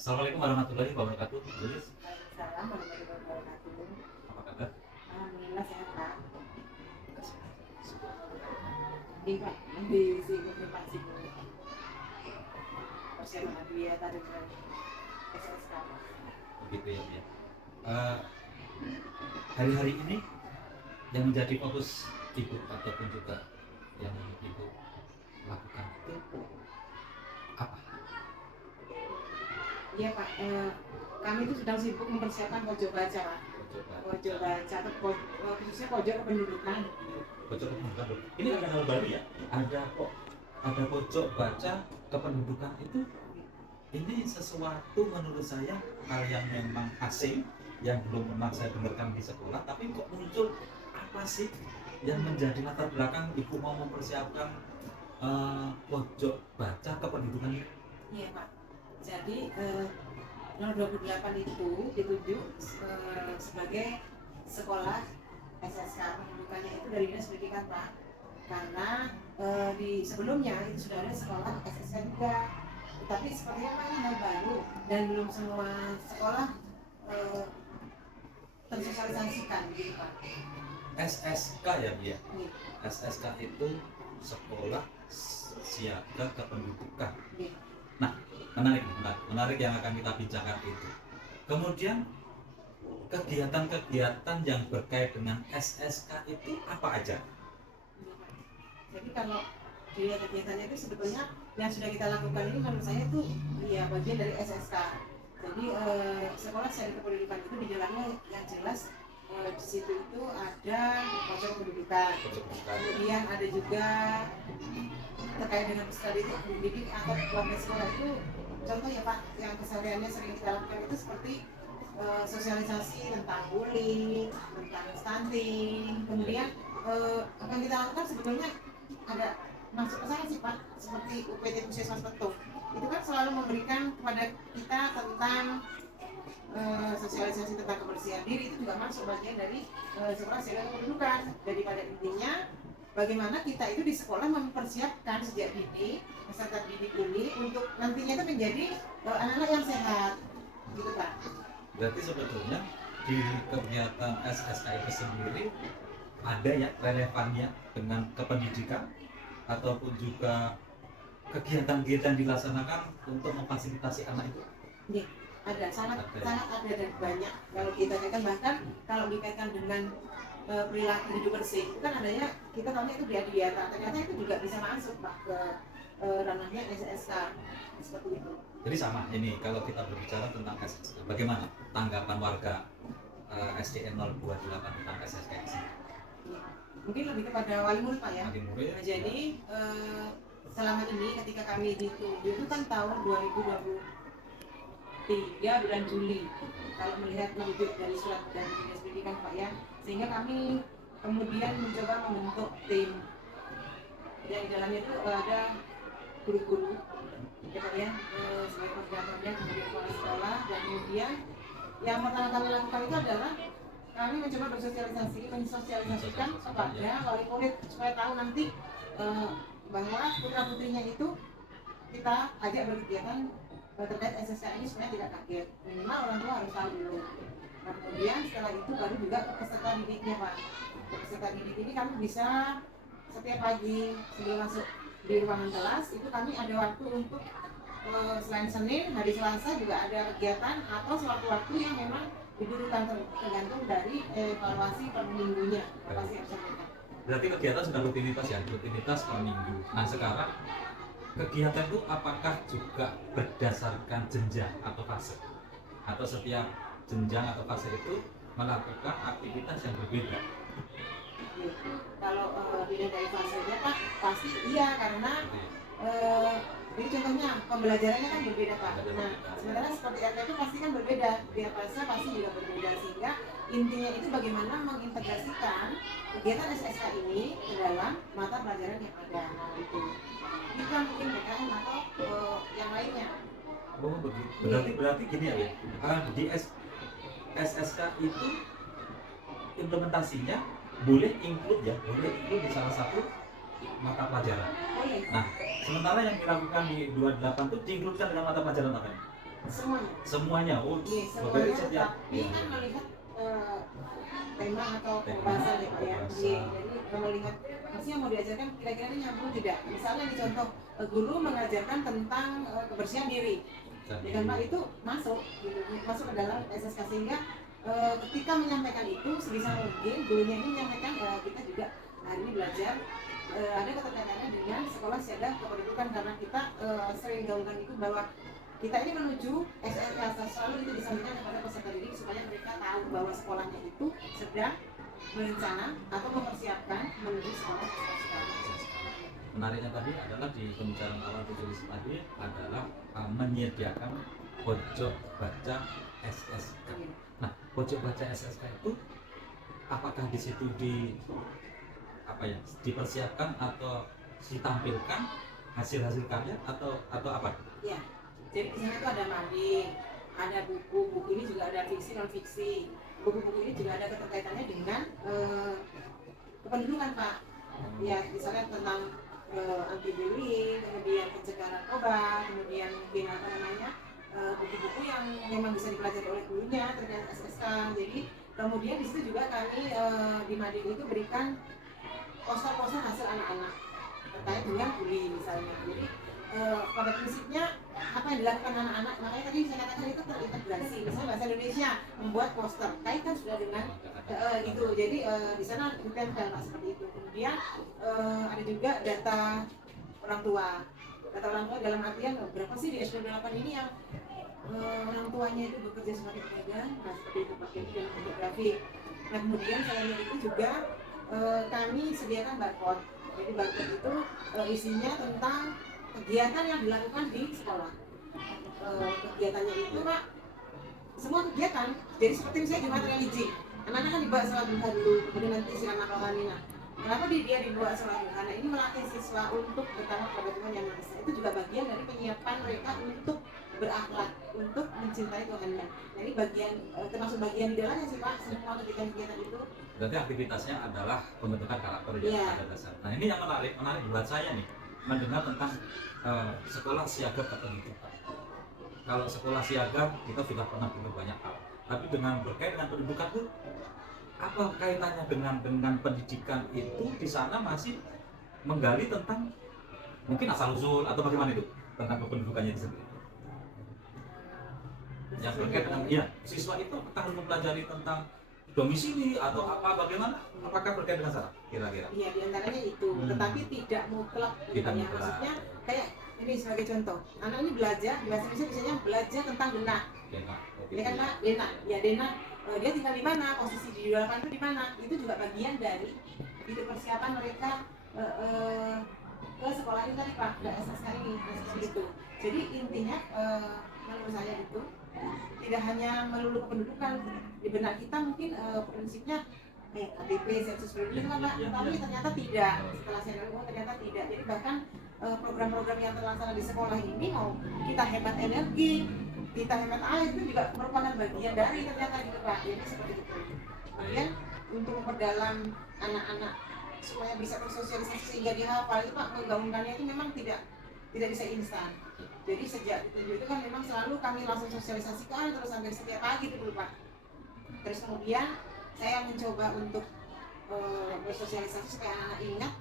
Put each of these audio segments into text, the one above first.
Assalamualaikum warahmatullahi wabarakatuh. Tulis. Waalaikumsalam warahmatullahi wabarakatuh. Apa kabar? Alhamdulillah sehat Pak. Ini Pak, di sibuk nih Pak, sibuk persiapan dia tadi dengan SSK. Begitu ya, Bu, ya. Eh, Hari-hari ini yang menjadi fokus ibu ataupun juga yang ibu lakukan itu apa? Iya Pak, kami itu sedang sibuk mempersiapkan pojok baca Pak. Coba. Pojok baca atau khususnya pojok kependudukan. Pojok kependudukan. Ini ada hal baru ya? Ada pojok baca kependudukan itu. Ini sesuatu menurut saya hal yang memang asing, yang belum pernah saya dengarkan di sekolah, tapi kok muncul apa sih yang menjadi latar belakang ibu mau mempersiapkan pojok baca kependudukan ini? Iya Pak. Jadi nomor 28 itu ditunjuk sebagai sekolah SSK pendudukannya itu dari Dinas Pendidikan Pak. Karena di sebelumnya itu sudah ada sekolah SSK juga. Tetapi sepertinya Pak ini hal baru dan belum semua sekolah tersosialisasikan gitu Pak. SSK ya, Bu, ya. Nih, SSK itu sekolah siaga kependudukan. nih. Nah, menarik yang akan kita bincangkan itu. Kemudian kegiatan-kegiatan yang berkait dengan SSK itu apa aja? Jadi kalau dilihat kegiatannya itu sebetulnya yang sudah kita lakukan ini menurut saya itu ya bagian dari SSK. Jadi sekolah siaga kependudukan itu di dalamnya yang jelas di situ itu ada pojok kependudukan. Kemudian ada juga terkait dengan peserta didik atau keluarga sekolah itu contoh ya Pak yang kesehariannya sering kita lakukan itu seperti sosialisasi tentang bullying, tentang stunting. Kemudian apa yang kita lakukan sebetulnya ada masuk ke sana sih Pak, seperti UPT Puskesmas Petung. Itu kan selalu memberikan kepada kita tentang sosialisasi tentang kebersihan diri, itu juga masuk bagian dari sekolah siaga kependudukan. Jadi pada intinya bagaimana kita itu di sekolah mempersiapkan sejak dini peserta didik ini untuk nantinya itu menjadi anak-anak yang sehat, gitu Pak. Berarti sebetulnya di kegiatan SSK itu sendiri ada ya relevannya dengan kependidikan ataupun juga kegiatan-kegiatan dilaksanakan untuk memfasilitasi anak itu. Iya, ada sangat ada dan banyak. Kalau kita kan bahkan kalau dikaitkan dengan perilaku hidup bersih itu kan adanya kita tahunya itu di Adiwiyata, ternyata itu juga bisa masuk Pak ke ranahnya SSK seperti itu. Jadi sama ini kalau kita berbicara tentang SSK, bagaimana tanggapan warga SDN 028 tentang SSK ini? Iya. Mungkin lebih kepada wali murid Pak ya. Wali murid. Nah, jadi selama ini ketika kami ditunjuk itu kan tahun 2023 bulan Juli kalau melihat merujuk dari surat dari Dinas Pendidikan Pak ya, sehingga kami kemudian mencoba membentuk tim yang di dalamnya itu ada guru-guru ya Pak ya, sebagai koordinatornya, kemudian kepala sekolah, dan kemudian yang pertama kali lakukan itu adalah kami mencoba mensosialisasikan kepada wali murid supaya tahu nanti bahwa putra putrinya itu kita ajak berkegiatan terkait SSK ini supaya tidak kaget, minimal orang tua harus tahu dulu. Nah, kemudian setelah itu baru juga ke peserta didiknya Pak. Peserta didik ini kami bisa setiap pagi sebelum masuk di ruangan kelas itu kami ada waktu untuk selain Senin, hari Selasa juga ada kegiatan atau suatu waktu yang memang dibutuhkan tergantung dari evaluasi per minggunya, evaluasi SMK. Berarti kegiatan sudah rutinitas ya, rutinitas per minggu. Nah sekarang kegiatan itu apakah juga berdasarkan jenjang atau fase? Atau setiap jenjang atau fase itu melakukan aktivitas yang berbeda? Kalau dilihat dari fasenya Pak, pasti iya karena ini contohnya pembelajarannya kan berbeda Pak. Nah, sementara seperti RT itu pasti kan berbeda, tiap fase pasti juga berbeda, sehingga intinya itu bagaimana mengintegrasikan kegiatan SSK ini ke dalam mata pelajaran yang ada. Nah, itu kan mungkin PKN atau yang lainnya. Oh begitu. Berarti gini ya, di SSK itu implementasinya boleh include ya, boleh include di salah satu mata pelajaran. Boleh. Nah, sementara yang dilakukan di 28 itu diinkludkan dengan mata pelajaran apa ini? semuanya. Semuanya. Oh, Iya, berarti semuanya, setiap tapi kan melihat tema atau Tema, pembahasan ya Pak ya. pembahasan. Iya, jadi melihat maksudnya mau diajarkan kira-kira ini nyambung tidak. Misalnya di contoh guru mengajarkan tentang kebersihan diri, ya kan Pak, itu masuk gitu, masuk ke dalam SSK, sehingga ketika menyampaikan itu sebisa mungkin gurunya ini menyampaikan kita juga hari ini belajar ada keterkaitannya dengan sekolah siaga kependudukan, karena kita sering gaungkan itu bahwa kita ini menuju SSK, selalu itu disampaikan kepada peserta didik supaya mereka tahu bahwa sekolahnya itu sedang berencana atau mempersiapkan menuju sekolah SSK. Menariknya tadi adalah di pembicaraan awal tulis tadi adalah menyediakan pojok baca SSK. Nah, pojok baca SSK itu apakah di situ dipersiapkan atau ditampilkan hasil-hasil karya atau apa? Ya, jadi di sana itu ada mading, ada buku ini juga ada fiksi non fiksi. Buku-buku ini juga ada keterkaitannya dengan kependudukan Pak. Ya, misalnya tentang anti bullying, kemudian pencegahan narkoba, kemudian mungkin buku-buku yang memang bisa dipelajari oleh gurunya terkait SSK. Jadi kemudian di situ juga kami di mading itu berikan poster-poster hasil anak-anak terkait dengan bullying misalnya. Jadi pada prinsipnya apa yang dilakukan anak-anak, makanya tadi saya katakan itu terintegrasi. Misalnya bahasa Indonesia membuat poster, kaitan sudah dengan itu. Jadi di sana ditempel Pak, seperti itu. Kemudian ada juga data orang tua. Data orang tua dalam artian berapa sih di SD 8 ini yang orang tuanya itu bekerja sebagai pedagang, nah seperti itu Pak, jadi dalam bentuk grafik. Nah kemudian selain itu juga kami sediakan barcode. Jadi barcode itu isinya tentang kegiatan yang dilakukan di sekolah. Kegiatannya itu Pak, semua kegiatan. Jadi seperti misalnya Jumat religi, anak-anak kan dibawa sholat duha dulu, kemudian nanti siram rohani. Kenapa dia dibawa sholat duha? Karena ini melatih siswa untuk bertawaf kepada Tuhan Yang Maha Esa. Itu juga bagian dari penyiapan mereka untuk berakhlak, untuk mencintai Tuhannya. Nah ini bagian termasuk bagian di dalamnya sih Pak, semua kegiatan-kegiatan itu. Berarti aktivitasnya adalah pembentukan karakter yang pada dasar. Nah ini yang menarik buat saya nih, mendengar tentang sekolah siaga kependudukan. Kalau sekolah siaga kita sudah pernah dengar banyak hal, tapi dengan berkait dengan pendidikan itu apa kaitannya dengan pendidikan itu di sana masih menggali tentang mungkin asal usul atau bagaimana itu tentang kependudukannya itu sendiri. Yang berkait dengan siswa itu apakah harus mempelajari tentang domisili atau apa bagaimana? Apakah berkait dengan sana kira-kira? Iya, diantaranya itu, tetapi tidak mutlak. Maksudnya kayak ini sebagai contoh, anak ini belajar bahasa Indonesia misalnya belajar tentang denah. Ya kan Pak, denah. Ya denah, dia tinggal di mana, posisi di 28 itu di mana? Itu juga bagian dari itu persiapan mereka ke sekolah ini tadi Pak, ke SSK ini, seperti itu. Jadi intinya menurut saya itu tidak hanya melulu kependudukan di benak kita, mungkin prinsipnya KTP, sensus penduduk itu kan Pak, tapi ternyata tidak. Setelah saya tahu ternyata tidak. Jadi bahkan program-program yang terlaksana di sekolah ini, mau kita hemat energi, kita hemat air, itu juga merupakan bagian dari ternyata gitu Pak. Jadi seperti itu. Kemudian untuk memperdalam anak-anak supaya bisa bersosialisasi sehingga dihafal itu Pak, menggaungkannya itu memang tidak bisa instan. Jadi sejak itu kan memang selalu kami langsung sosialisasikan terus sampai setiap pagi itu dulu Pak. Terus kemudian saya mencoba untuk bersosialisasi supaya anak-anak ingat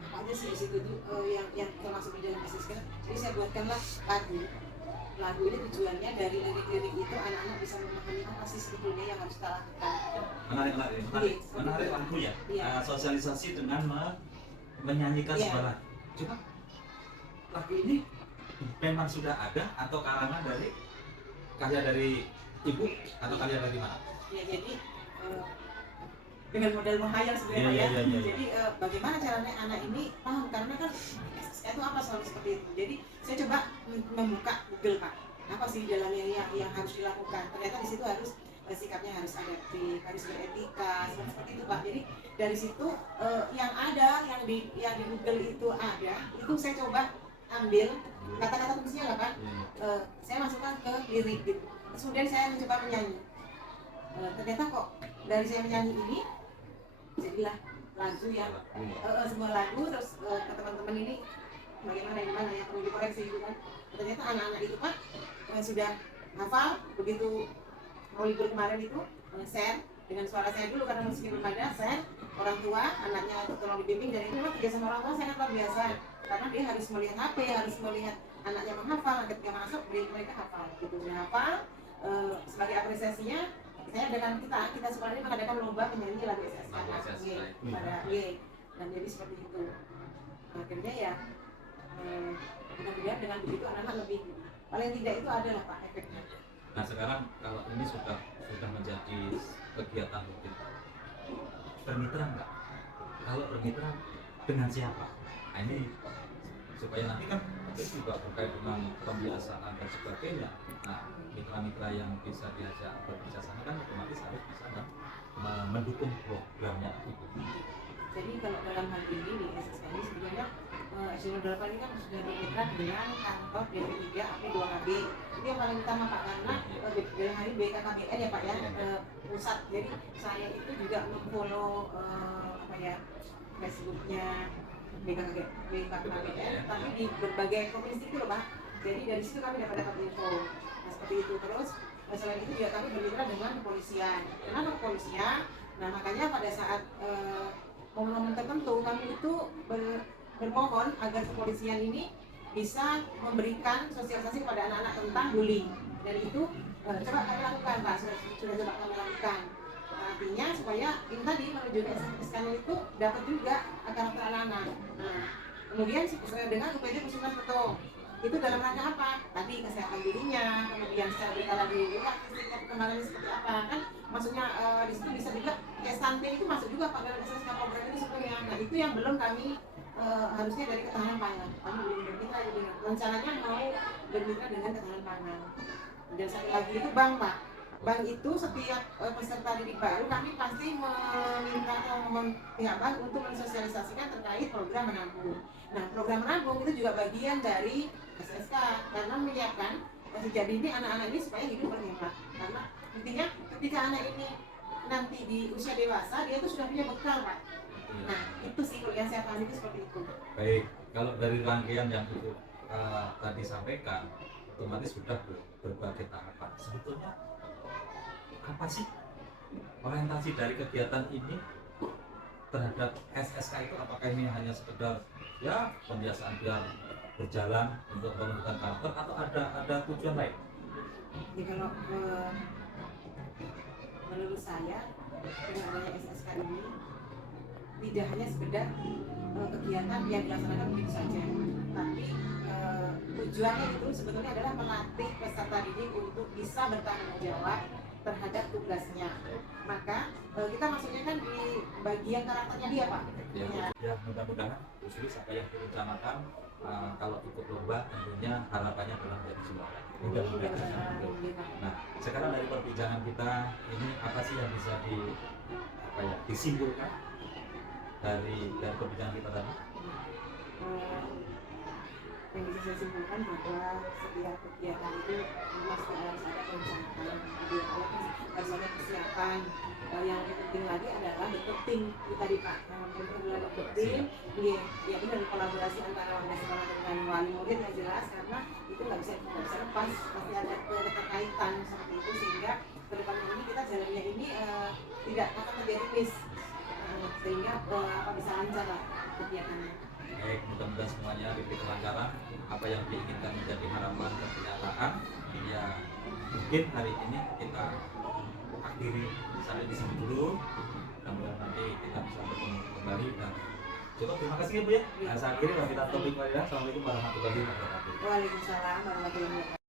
apa aja sih di situ yang termasuk di dalam SSK. Jadi saya buatkanlah lagu ini, tujuannya dari lirik-lirik itu anak-anak bisa memahami apa sih sebetulnya yang harus kita lakukan. Menarik lagu ya. Sosialisasi dengan menyanyikan sebuah lagu. Cuma lagu ini memang sudah ada atau karangan dari karya dari ibu atau karya dari mana? Ya jadi dengan modal menghayal sebenarnya Jadi bagaimana caranya anak ini paham, karena kan SSK itu apa selalu seperti itu. Jadi saya coba membuka Google Pak, apa sih dalamnya yang harus dilakukan. Ternyata di situ harus sikapnya harus adaptif, harus beretika, seperti itu Pak. Jadi dari situ yang ada yang di Google itu ada, itu saya coba ambil kata-kata kuncinya lah Pak. Saya masukkan ke lirik gitu. Kemudian saya mencoba menyanyi. Ternyata kok dari saya menyanyi ini jadilah lagu yang sebuah lagu. Terus ke teman-teman ini bagaimana yang perlu dikoreksi gitu kan. Ternyata anak-anak itu Pak sudah hafal. Begitu mau libur kemarin itu share dengan suara saya dulu karena musik belum ada, share orang tua anaknya tolong dibimbing, dan itu memang kerjasama orang tua sangat luar biasa karena dia harus melihat HP, harus melihat anaknya menghafal, ketika masuk mereka hafal gitu, hafal. Sebagai apresiasinya saya dengan kita sekolah ini mengadakan lomba penyanyi lagu SSK pada dan jadi seperti itu. Akhirnya ya mudah-mudahan dengan begitu anak-anak lebih, paling tidak itu adalah Pak efeknya. Nah sekarang kalau ini sudah menjadi kegiatan rutin, bermitra enggak? Kalau bermitra dengan siapa? Nah ini supaya nanti kan itu juga terkait dengan pembiasaan dan sebagainya. Nah mitra-mitra yang bisa diajak berbicara sana kan otomatis harus bisa mendukung programnya itu. Jadi kalau dalam hal ini di SSK ini sebenarnya Eselon 8 ini kan sudah bermitra dengan kantor DP3 AP2KB. Itu yang paling utama Pak, karena dalam hal ini BKKBN ya Pak ya, pusat. Jadi saya itu juga follow Facebooknya BKKBN, tapi di berbagai provinsi itu loh Pak. Jadi dari situ kami dapat info. Nah seperti itu. Terus selain itu juga kami bermitra dengan kepolisian. Kenapa kepolisian? Nah makanya pada saat momen-momen tertentu kami itu bermohon agar kepolisian ini bisa memberikan sosialisasi kepada anak-anak tentang bullying, dan itu coba kami lakukan Pak, sudah coba kami lakukan. Artinya supaya ini tadi menuju ke SSK itu dapat juga karakter anak-anak. Nah kemudian sesuai dengan UPT Puskesmas Betul, itu dalam rangka apa? Tadi kesehatan dirinya, kemudian secara berkala diri, tingkat perkembangannya seperti apa kan? Maksudnya di situ bisa juga kayak stunting itu masuk juga Pak dalam SSK program itu sebetulnya. Nah itu yang belum kami harusnya dari ketahanan pangan. Kami belum bermitra dengan rencananya mau bermitra dengan ketahanan pangan. Dan satu lagi itu bank Pak. Bank itu setiap peserta didik baru kami pasti meminta pihak bank untuk mensosialisasikan terkait program menabung. Nah program menabung itu juga bagian dari SSK karena menyiapkan sejak dini anak-anak ini supaya hidup berhemat. Karena intinya ketika anak ini nanti di usia dewasa dia itu sudah punya bekal Pak. Nah itu sih yang saya pahami itu seperti itu. Baik, kalau dari rangkaian yang itu tadi sampaikan, otomatis sudah berbagai tahapan. Sebetulnya apa sih orientasi dari kegiatan ini terhadap SSK itu? Apakah ini hanya sekedar ya pembiasaan biar berjalan untuk pembentukan karakter atau ada tujuan lain? Jadi kalau menurut saya dengan adanya SSK ini tidak hanya sekedar kegiatan yang dilaksanakan begitu saja, tapi tujuannya itu sebetulnya adalah melatih peserta didik untuk bisa bertanggung jawab terhadap tugasnya. Maka kita maksudnya kan di bagian karakternya dia Pak. Ya mudah-mudahan usul apa yang direncanakan kalau ikut lomba tentunya harapannya adalah menjadi juara. Mudah-mudahan. Nah sekarang dari perbincangan kita ini apa sih yang bisa disimpulkan dari perbincangan kita tadi? Yang bisa saya simpulkan bahwa setiap kegiatan itu pasti harus ada perencanaan, harus ada kesiapan. Yang lebih penting lagi adalah marketing itu tadi Pak. Marketing, ya benar, kolaborasi antara warga sekolah dengan wali murid yang jelas, karena itu nggak bisa lepas, pasti ada keterkaitan seperti itu, sehingga kedepannya ini kita jalannya ini tidak akan terjadi miss, sehingga bisa lancar lah kegiatannya. Baik, mudah-mudahan semuanya diberi kelancaran. Apa yang diinginkan menjadi harapan dan kenyataan. Ya, mungkin hari ini kita akhiri sampai di sini dulu. Mudah-mudahan nanti kita bisa bertemu kembali dan cukup. Terima kasih ya Bu ya. Nah, saya akhiri kita topik lainnya. Assalamualaikum warahmatullahi wabarakatuh. Waalaikumsalam warahmatullahi wabarakatuh.